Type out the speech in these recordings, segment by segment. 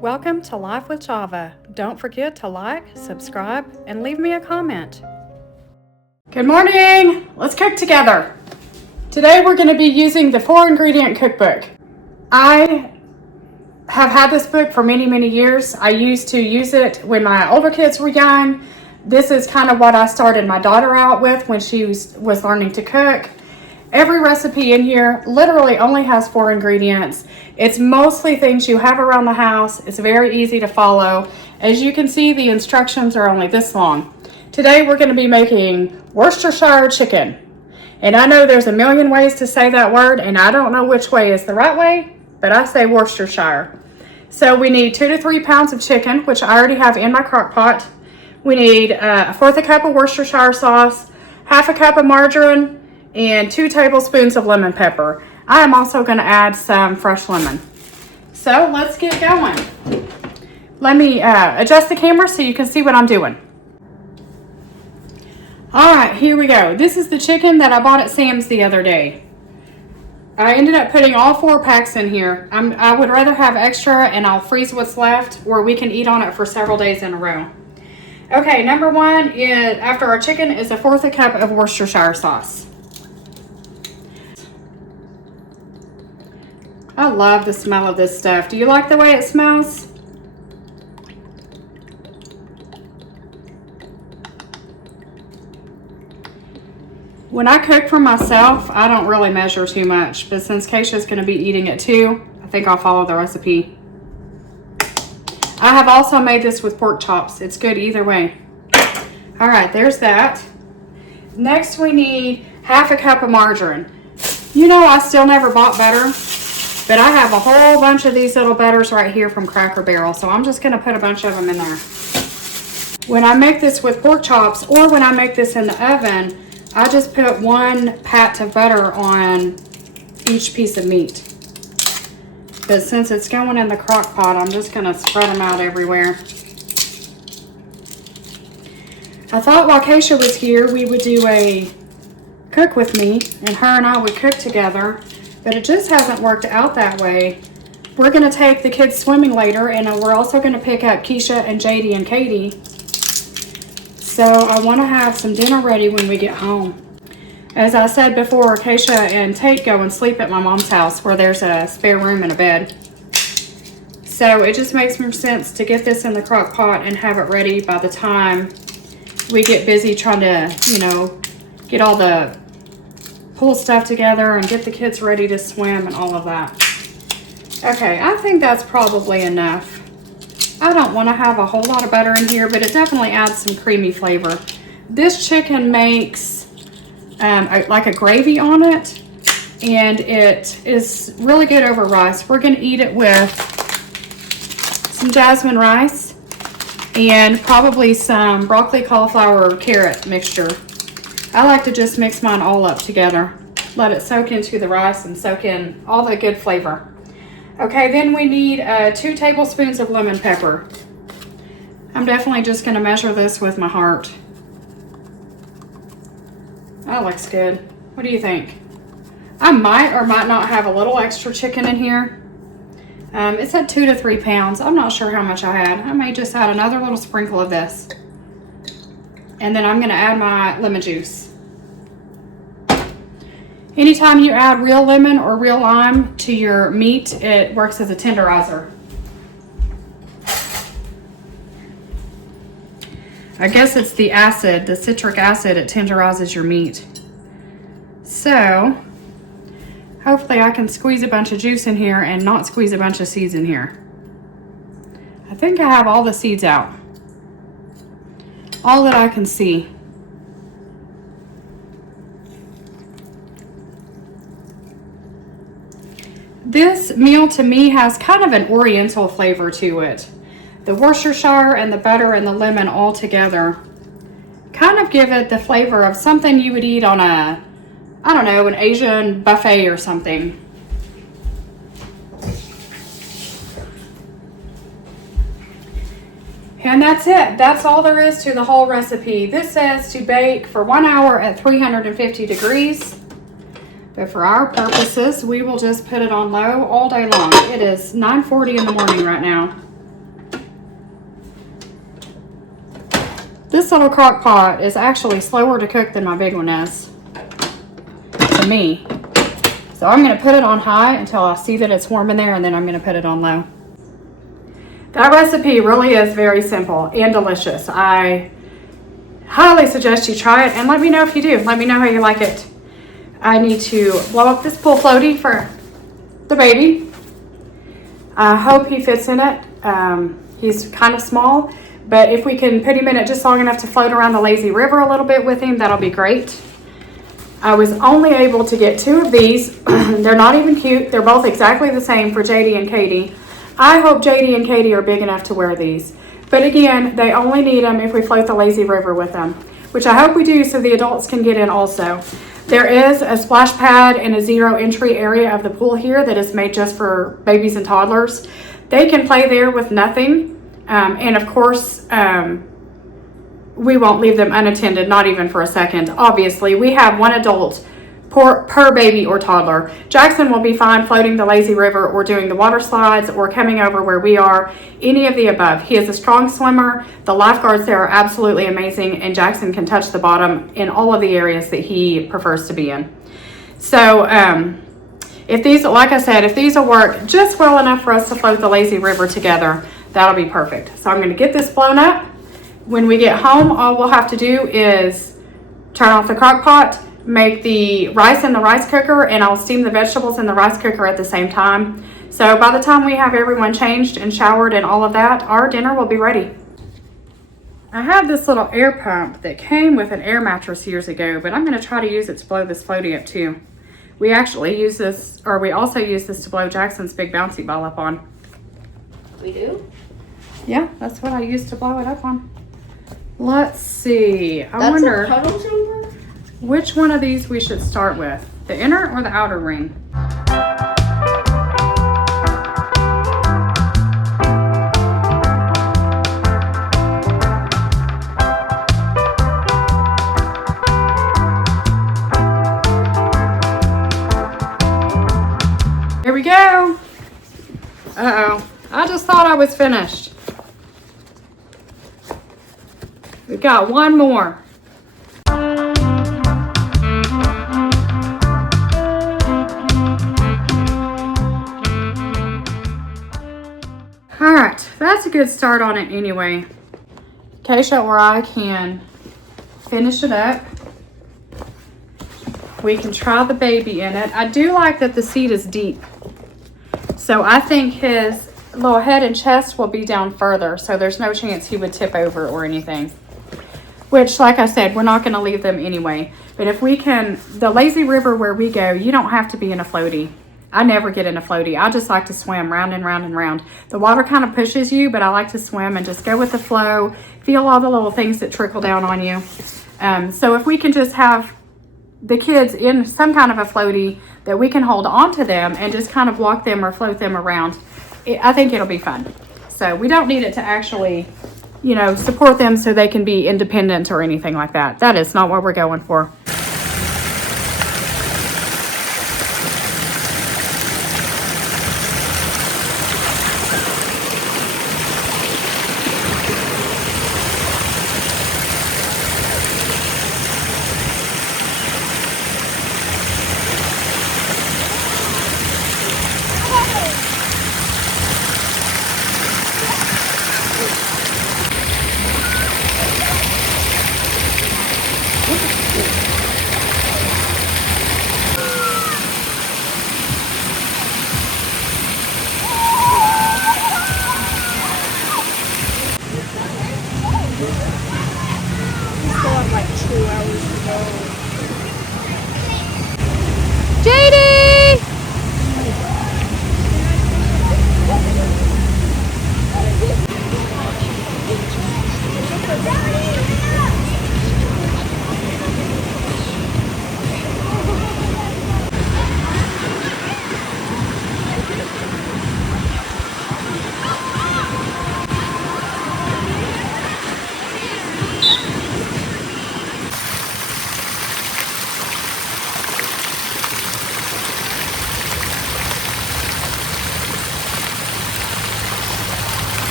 Welcome to Life with Java. Don't forget to like, subscribe, and leave me a comment. Good morning! Let's cook together. Today we're going to be using the 4-ingredient cookbook. I have had this book for many years. I used to use it when my older kids were young. This is kind of what I started my daughter out with when she was learning to cook. Every recipe in here literally only has 4 ingredients. It's mostly things you have around the house. It's very easy to follow. As you can see, the instructions are only this long. Today we're going to be making Worcestershire chicken. And I know there's a million ways to say that word, and I don't know which way is the right way, but I say Worcestershire. So we need 2 to 3 pounds of chicken, which I already have in my crock pot. We need 1/4 cup of Worcestershire sauce, 1/2 cup of margarine, and 2 tablespoons of lemon pepper. I am also going to add some fresh lemon. So let's get going. Let me adjust the camera so you can see what I'm doing. All right, here we go. This is the chicken that I bought at Sam's the other day. I ended up putting all 4 packs in here. I would rather have extra, and I'll freeze what's left, or we can eat on it for several days in a row. Okay, number 1 is, after our chicken, is 1/4 cup of Worcestershire sauce. I love the smell of this stuff. Do you like the way it smells? When I cook for myself, I don't really measure too much, but since Keisha's going to be eating it too, I think I'll follow the recipe. I have also made this with pork chops. It's good either way. All right, there's that. Next, we need 1/2 cup of margarine. You know, I still never bought butter, but I have a whole bunch of these little butters right here from Cracker Barrel, so I'm just going to put a bunch of them in there. When I make this with pork chops, or when I make this in the oven, I just put 1 pat of butter on each piece of meat. But since it's going in the crock pot, I'm just going to spread them out everywhere. I thought while Keisha was here, we would do a cook with me, and her and I would cook together, but it just hasn't worked out that way. We're going to take the kids swimming later, and we're also going to pick up Keisha and JD and Katie. So I want to have some dinner ready when we get home. As I said before, Keisha and Tate go and sleep at my mom's house where there's a spare room and a bed. So it just makes more sense to get this in the crock pot and have it ready by the time we get busy trying to, you know, get all the pull stuff together and get the kids ready to swim and all of that. Okay, I think that's probably enough. I don't want to have a whole lot of butter in here, but it definitely adds some creamy flavor. This chicken makes like a gravy on it, and it is really good over rice. We're going to eat it with some jasmine rice and probably some broccoli, cauliflower, or carrot mixture. I like to just mix mine all up together. Let it soak into the rice and soak in all the good flavor. Okay, then we need 2 tablespoons of lemon pepper. I'm definitely just going to measure this with my heart. That looks good. What do you think? I might or might not have a little extra chicken in here. It said 2 to 3 pounds. I'm not sure how much I had. I may just add another little sprinkle of this. And then I'm going to add my lemon juice. Anytime you add real lemon or real lime to your meat, it works as a tenderizer. I guess it's the acid, the citric acid, it tenderizes your meat. So, hopefully I can squeeze a bunch of juice in here and not squeeze a bunch of seeds in here. I think I have all the seeds out. All that I can see. This meal to me has kind of an oriental flavor to it. The Worcestershire and the butter and the lemon all together kind of give it the flavor of something you would eat on a, I don't know, an Asian buffet or something. And that's it. That's all there is to the whole recipe. This says to bake for 1 hour at 350 degrees. But for our purposes, we will just put it on low all day long. It is 9:40 in the morning right now. This little crock pot is actually slower to cook than my big one is, to me. So I'm going to put it on high until I see that it's warm in there, and then I'm going to put it on low. That recipe really is very simple and delicious. I highly suggest you try it, and let me know if you do. Let me know how you like it. I need to blow up this pool floaty for the baby. I hope he fits in it. He's kind of small, but if we can put him in it just long enough to float around the lazy river a little bit with him, that'll be great. I was only able to get 2 of these. They're not even cute. They're both exactly the same for JD and Katie. I hope JD and Katie are big enough to wear these. But again, they only need them if we float the lazy river with them, which I hope we do so the adults can get in also. There is a splash pad in a 0 entry area of the pool here that is made just for babies and toddlers. They can play there with nothing. And of course, we won't leave them unattended, not even for a second. Obviously, we have 1 adult per baby or toddler. Jackson will be fine floating the lazy river or doing the water slides or coming over where we are, any of the above. He is a strong swimmer. The lifeguards there are absolutely amazing, and Jackson can touch the bottom in all of the areas that he prefers to be in. So if these, like I said, if these will work just well enough for us to float the lazy river together, that'll be perfect. So I'm going to get this blown up. When we get home, all we'll have to do is turn off the crock pot, make the rice in the rice cooker, and I'll steam the vegetables in the rice cooker at the same time. So by the time we have everyone changed and showered and all of that, our dinner will be ready. I have this little air pump that came with an air mattress years ago, but I'm going to try to use it to blow this floaty up too. We actually use this, or we also use this to blow Jackson's big bouncy ball up on. We do? Yeah, that's what I used to blow it up on. Let's see. I That's wonder a puddle jumper? which one of these we should start with, the inner or the outer ring. Here we go. Uh-oh. I just thought I was finished. We've got 1 more. All right, that's a good start on it anyway. Keisha or I can finish it up. We can try the baby in it. I do like that the seat is deep. So I think his little head and chest will be down further, so there's no chance he would tip over or anything. Which, like I said, we're not going to leave them anyway. But if we can, the lazy river where we go, you don't have to be in a floaty. I never get in a floaty. I just like to swim round and round and round. The water kind of pushes you, but I like to swim and just go with the flow, feel all the little things that trickle down on you. So if we can just have the kids in some kind of a floaty that we can hold on to them and just kind of walk them or float them around, I think it'll be fun. So we don't need it to actually, you know, support them so they can be independent or anything like that. That is not what we're going for.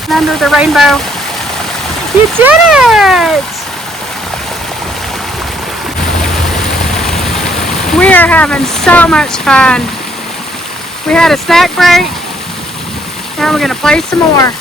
Under the rainbow. You did it! We are having so much fun. We had a snack break. Now we're gonna play some more.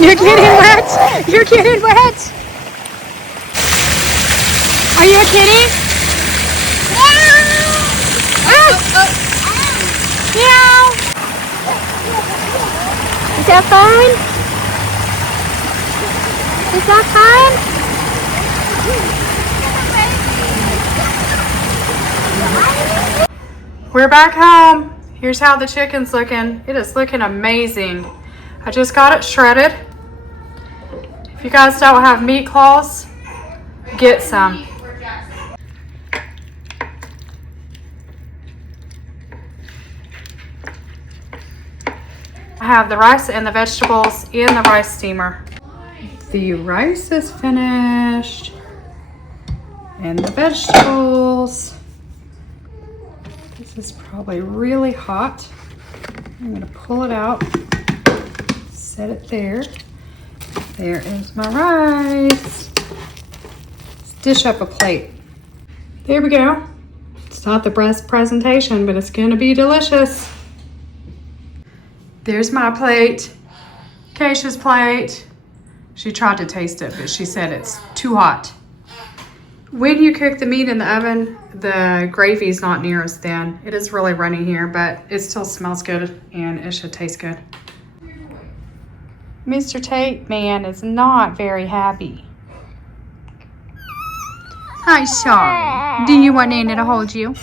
You're getting wet. You're getting wet. Are you a kitty? Meow. Is that fun? Is that fun? We're back home. Here's how the chicken's looking. It is looking amazing. I just got it shredded. If you guys don't have meat claws, get some. I have the rice and the vegetables in the rice steamer. The rice is finished. And the vegetables. This is probably really hot. I'm gonna pull it out, set it there. There is my rice. Let's dish up a plate. There we go. It's not the best presentation, but it's gonna be delicious. There's my plate, Keisha's plate. She tried to taste it, but she said it's too hot. When you cook the meat in the oven, the gravy is not near as thin. It is really runny here, but it still smells good and it should taste good. Mr. Tate Man is not very happy. Hi, sorry. Do you want Nana to hold you?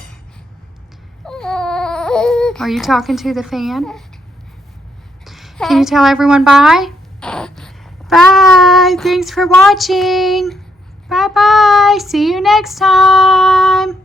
Are you talking to the fan? Can you tell everyone bye? Bye. Thanks for watching. Bye-bye. See you next time.